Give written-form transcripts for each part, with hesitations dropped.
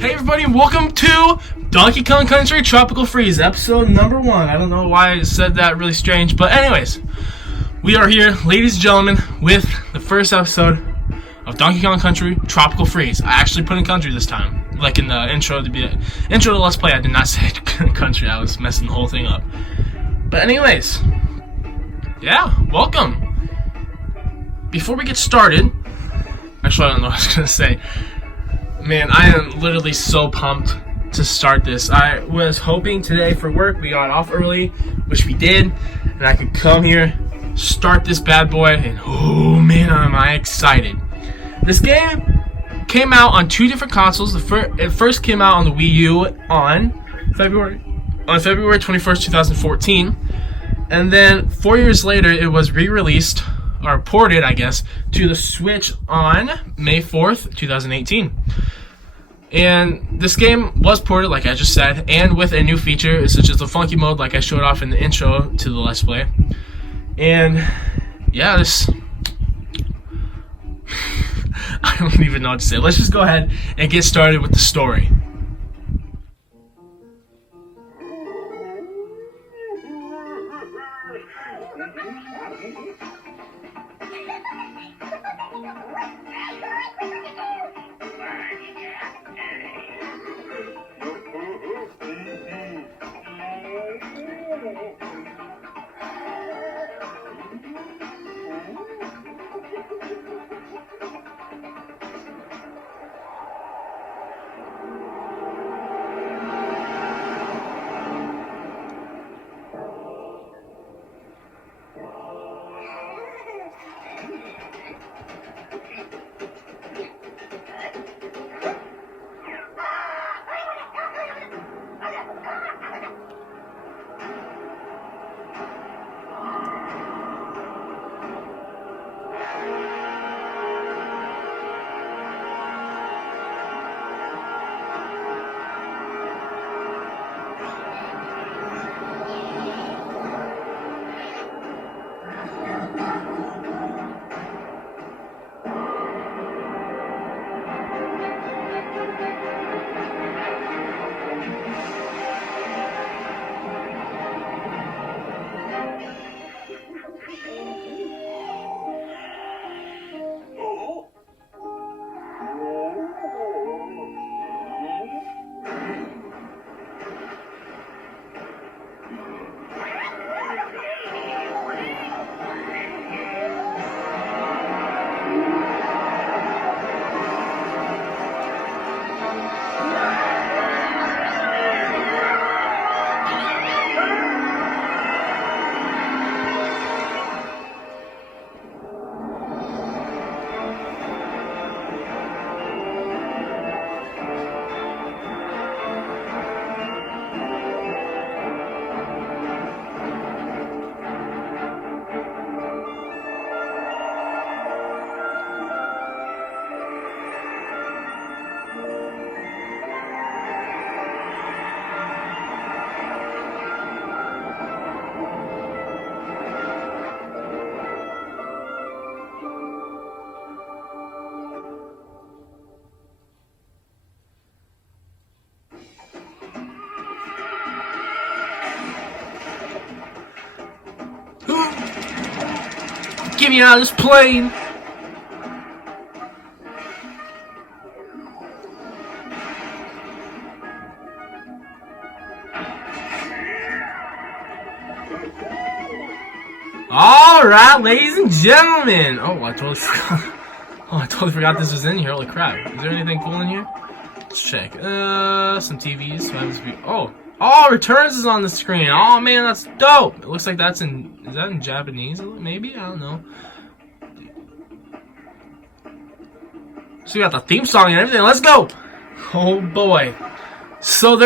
Hey everybody, welcome to Donkey Kong Country Tropical Freeze, episode number 1. I don't know why I said that really strange, but anyways, we are here, ladies and gentlemen, with the first episode of Donkey Kong Country Tropical Freeze. I actually put in country this time, like in the intro to Let's Play. I did not say country, I was messing the whole thing up. But anyways, yeah, welcome. Before we get started, actually I don't know what I was going to say. Man, I am literally so pumped to start this. I was hoping today for work, we got off early, which we did, and I could come here, start this bad boy, and oh man, am I excited. This game came out on 2 different consoles. It first came out on the Wii U on February 21st, 2014, and then 4 years later, it was re-released, or ported, I guess, to the Switch on May 4th, 2018. And this game was ported, like I just said, and with a new feature, such as the funky mode, like I showed off in the intro to the Let's Play. And, yeah, this... I don't even know what to say. Let's just go ahead and get started with the story. Get me out of this plane! Alright, ladies and gentlemen! Oh, I totally forgot. Oh, I totally forgot this was in here. Holy crap. Is there anything cool in here? Let's check. Some TVs. Oh, Returns is on the screen. Oh man, that's dope. It looks like that's in... Is that in Japanese? Maybe? I don't know. So we got the theme song and everything. Let's go! Oh boy. So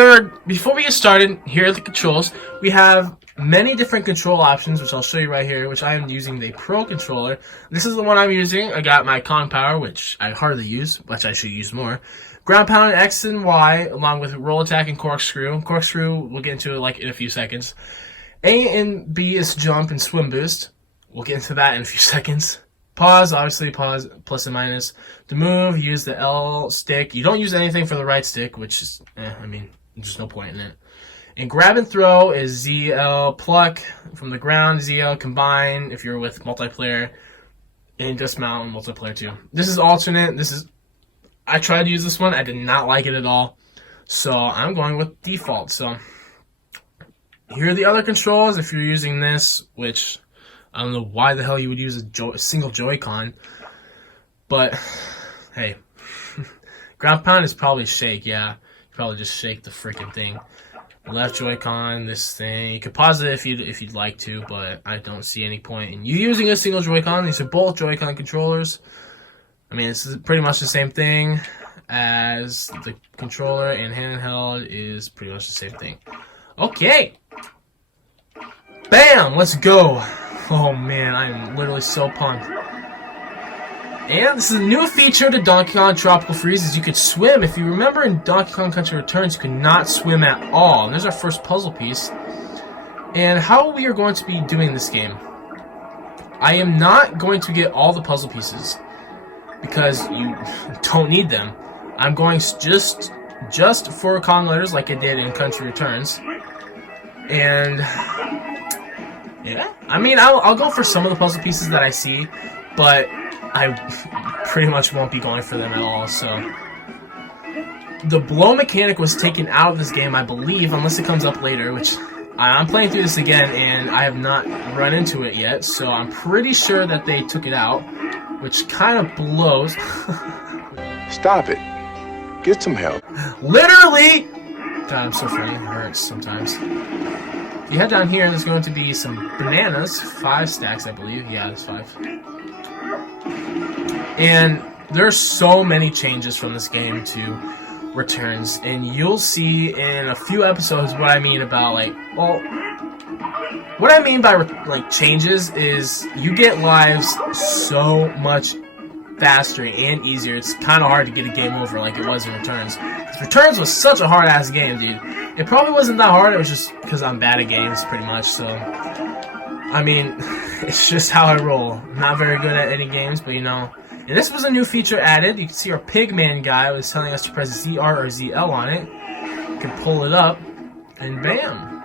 before we get started, here are the controls. We have many different control options, which I'll show you right here, which I am using the Pro Controller. This is the one I'm using. I got my Kong Power, which I hardly use, which I should use more. Ground pound X and Y, along with roll attack and corkscrew. Corkscrew, we'll get into it like in a few seconds. A and B is jump and swim boost. We'll get into that in a few seconds. Pause, obviously pause, plus and minus. To move, use the L stick. You don't use anything for the right stick, which is, I mean, there's no point in it. And grab and throw is ZL pluck from the ground, ZL combine if you're with multiplayer, and dismount and multiplayer too. This is alternate. I tried to use this one. I did not like it at all. So I'm going with default. So here are the other controls if you're using this, which I don't know why the hell you would use a single Joy-Con. But hey, ground pound is probably shake. Yeah, you probably just shake the freaking thing. Left Joy-Con, this thing. You could pause it if you'd like to, but I don't see any point in you using a single Joy-Con. These are both Joy-Con controllers. I mean, this is pretty much the same thing as the controller, and handheld is pretty much the same thing. Okay. Bam! Let's go. Oh man, I am literally so pumped. And this is a new feature to Donkey Kong Tropical Freeze, is you could swim. If you remember in Donkey Kong Country Returns, you could not swim at all. And there's our first puzzle piece. And how we are going to be doing this game. I am not going to get all the puzzle pieces, because you don't need them. I'm going just for Kong letters like I did in Country Returns. And yeah, I mean, I'll go for some of the puzzle pieces that I see, but I pretty much won't be going for them at all. So the blow mechanic was taken out of this game, I believe, unless it comes up later, which I'm playing through this again and I have not run into it yet, so I'm pretty sure that they took it out, which kind of blows. Stop it. Get some help. Literally! God, I'm so funny. It hurts sometimes. If you head down here, there's going to be some bananas. 5 stacks, I believe. Yeah, there's 5. And there's so many changes from this game to Returns, and you'll see in a few episodes what I mean about, like, well, what I mean by like changes is you get lives so much faster and easier. It's kind of hard to get a game over like it was in Returns. Returns was such a hard ass game, dude. It probably wasn't that hard. It was just because I'm bad at games, pretty much. So, I mean, it's just how I roll. I'm not very good at any games, but you know. And this was a new feature added. You can see our Pigman guy was telling us to press ZR or ZL on it. You can pull it up, and bam.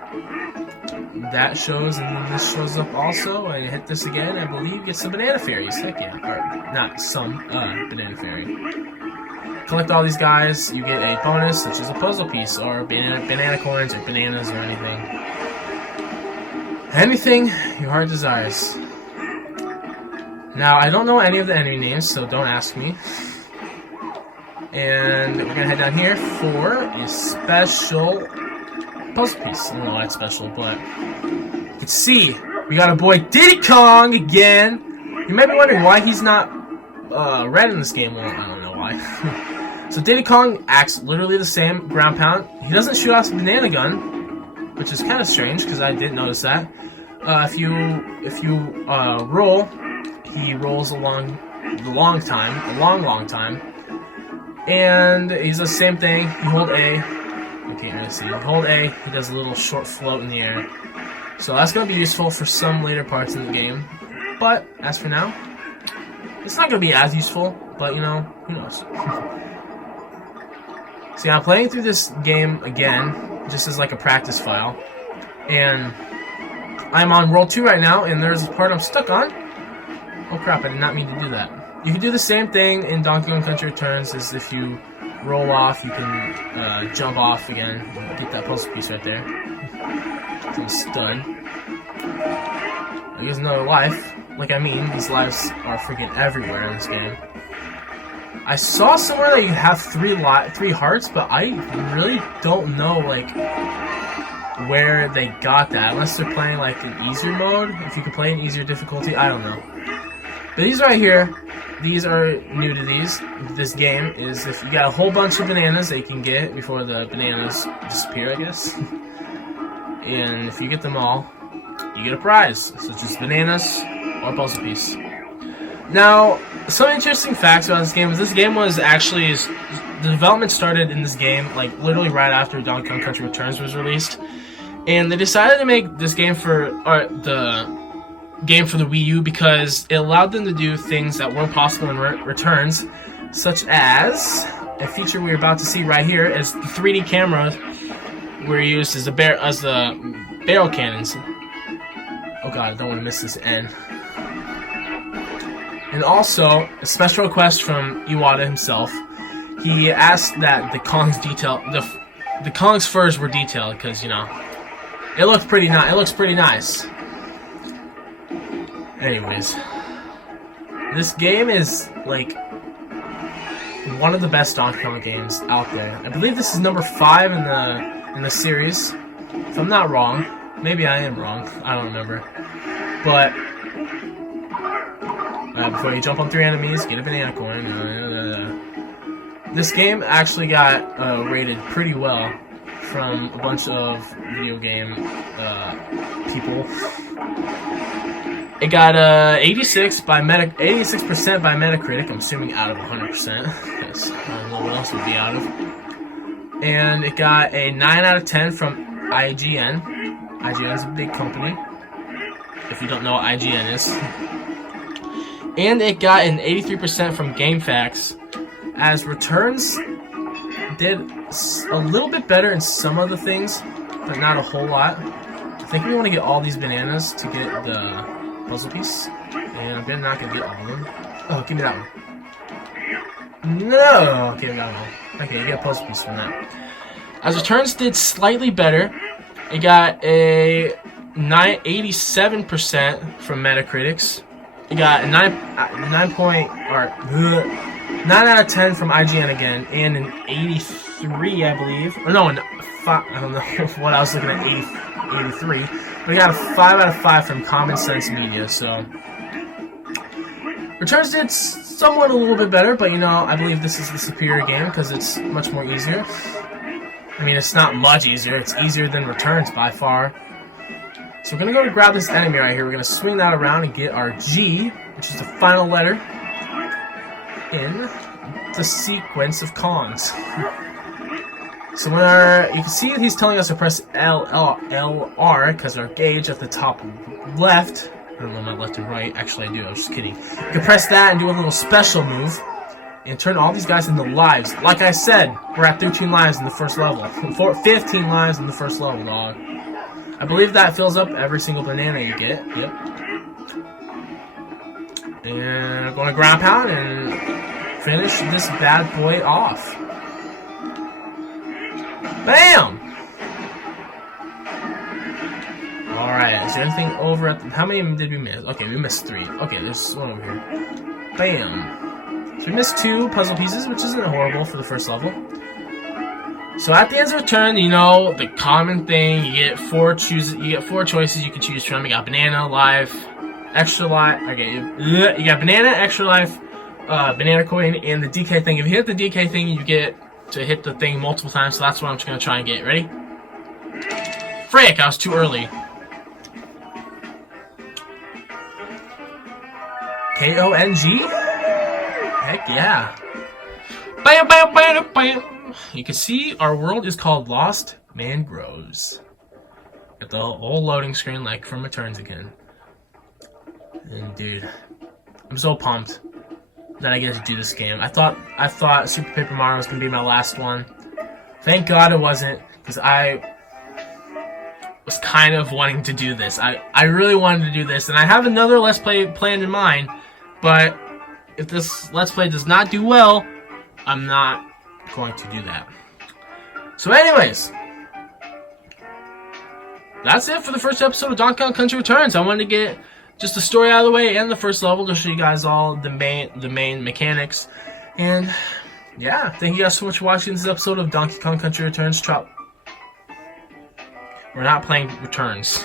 That shows, and then this shows up also. And hit this again, I believe, get some banana fairies. Heck yeah. Or not some, banana fairy. Collect all these guys, you get a bonus, such as a puzzle piece, or banana coins, or bananas, or anything. Anything your heart desires. Now, I don't know any of the enemy names, so don't ask me. And we're gonna head down here for a special puzzle piece. I don't know why it's special, but you can see we got a boy Diddy Kong again. You might be wondering why he's not red in this game. Well, I don't know why. So Diddy Kong acts literally the same, ground pound. He doesn't shoot off the banana gun, which is kind of strange because I didn't notice that. If you roll, he rolls along the long time, and he's the same thing. You hold A. You can't really see. You hold A. He does a little short float in the air. So that's going to be useful for some later parts in the game. But as for now, it's not going to be as useful. But you know, who knows? See, I'm playing through this game again, just as like a practice file, and I'm on World 2 right now, and there's a part I'm stuck on. Oh crap, I did not mean to do that. You can do the same thing in Donkey Kong Country Returns, as if you roll off, you can jump off again, get that puzzle piece right there. Some stud. Here's another life. Like, I mean, these lives are freaking everywhere in this game. I saw somewhere that you have three hearts, but I really don't know, like, where they got that. Unless they're playing, like, in easier mode. If you can play in easier difficulty, I don't know. But these right here, these are new to this game, is if you got a whole bunch of bananas that you can get before the bananas disappear, I guess. And if you get them all, you get a prize, such as bananas or a puzzle piece. Now, some interesting facts about this game is this game was actually, the development started in this game, like, literally right after Donkey Kong Country Returns was released. And they decided to make this game for, game for the Wii U because it allowed them to do things that weren't possible in Returns, such as a feature we're about to see right here is the 3D cameras were used as the barrel cannons. Oh god, I don't want to miss this N. And also, a special request from Iwata himself. He asked that the Kong's the Kong's furs were detailed because, you know, it looks pretty nice. Anyways, this game is like one of the best Donkey Kong games out there. I believe this is number 5 in the series. If I'm not wrong, maybe I am wrong. I don't remember. But before you jump on 3 enemies, get a banana coin. This game actually got rated pretty well from a bunch of video game people. It got 86% by Metacritic. I'm assuming out of 100%. Yes, I don't know what else it would be out of. And it got a 9 out of 10 from IGN. IGN is a big company, if you don't know what IGN is. And it got an 83% from GameFAQs, as Returns did a little bit better in some of the things, but not a whole lot. I think we want to get all these bananas to get the puzzle piece, and I'm not going to get all of them. Oh, give me that one. No! Okay, I got one. Okay, you get a puzzle piece from that. As Returns did slightly better, it got a 87% from Metacritics. It got a 9 out of 10 from IGN again, and an 83, I believe. Or no, I don't know what I was looking at, 83. But it got a 5 out of 5 from Common Sense Media, so Returns did somewhat a little bit better, but you know, I believe this is the superior game because it's much more easier. I mean, it's not much easier. It's easier than Returns by far. So we're going to go to grab this enemy right here. We're going to swing that around and get our G, which is the final letter in the sequence of Kongs. So when you can see that he's telling us to press LR because our gauge at the top left, I don't know my left and right, actually I do, I was just kidding. You can press that and do a little special move and turn all these guys into lives. Like I said, we're at 13 lives in the first level. 15 lives in the first level, dog. I believe that fills up every single banana you get. Yep. And I'm going to ground pound and finish this bad boy off. Bam! Alright, is there anything over at the... How many did we miss? Okay, we missed 3. Okay, there's one over here. Bam! So we missed 2 puzzle pieces, which isn't horrible for the first level. So at the end of the turn, you know, the common thing, you get 4 choices you can choose from. You got banana, life, extra life. Okay, you got banana, extra life, banana coin, and the DK thing. If you hit the DK thing, you get to hit the thing multiple times. So that's what I'm just gonna try and get. Ready? Frick! I was too early. K-O-N-G? Heck yeah! Bam! Bam! Bam! Bam! You can see our world is called Lost Mangroves. Got the whole loading screen like from Returns again. And dude, I'm so pumped that I get to do this game. I thought Super Paper Mario was gonna be my last one. Thank God it wasn't, because I was kind of wanting to do this. I really wanted to do this, and I have another Let's Play planned in mind, but if this Let's Play does not do well, I'm not going to do that. So anyways, that's it for the first episode of Donkey Kong Country Returns. I wanted to get just the story out of the way and the first level to show you guys all the main mechanics. And yeah, thank you guys so much for watching this episode of Donkey Kong Country Returns. We're not playing Returns.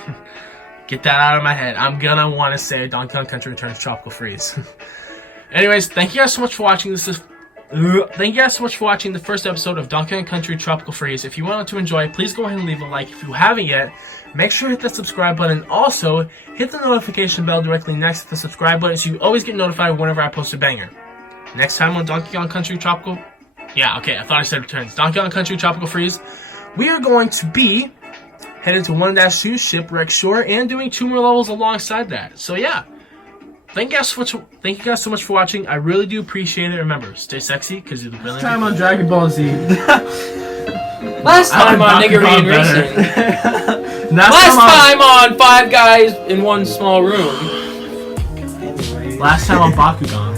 Get that out of my head. I'm gonna want to say Donkey Kong Country Returns Tropical Freeze. Anyways, thank you guys so much for watching Thank you guys so much for watching the first episode of Donkey Kong Country Tropical Freeze. If you wanted to enjoy, please go ahead and leave a like. If you haven't yet, make sure to hit that subscribe button. Also, hit the notification bell directly next to the subscribe button so you always get notified whenever I post a banger. Next time on Donkey Kong Country Tropical... Yeah, okay, I thought I said Returns. Donkey Kong Country Tropical Freeze. We are going to be headed to 1-2 Shipwreck Shore and doing 2 more levels alongside that. So yeah, thank you guys so much for watching. I really do appreciate it. Remember, stay sexy because you're the villain. Time on Dragon Ball Z. Last time on Nigerian Bakugan Racing. Last time on Five Guys in One Small Room. Last time on Bakugan.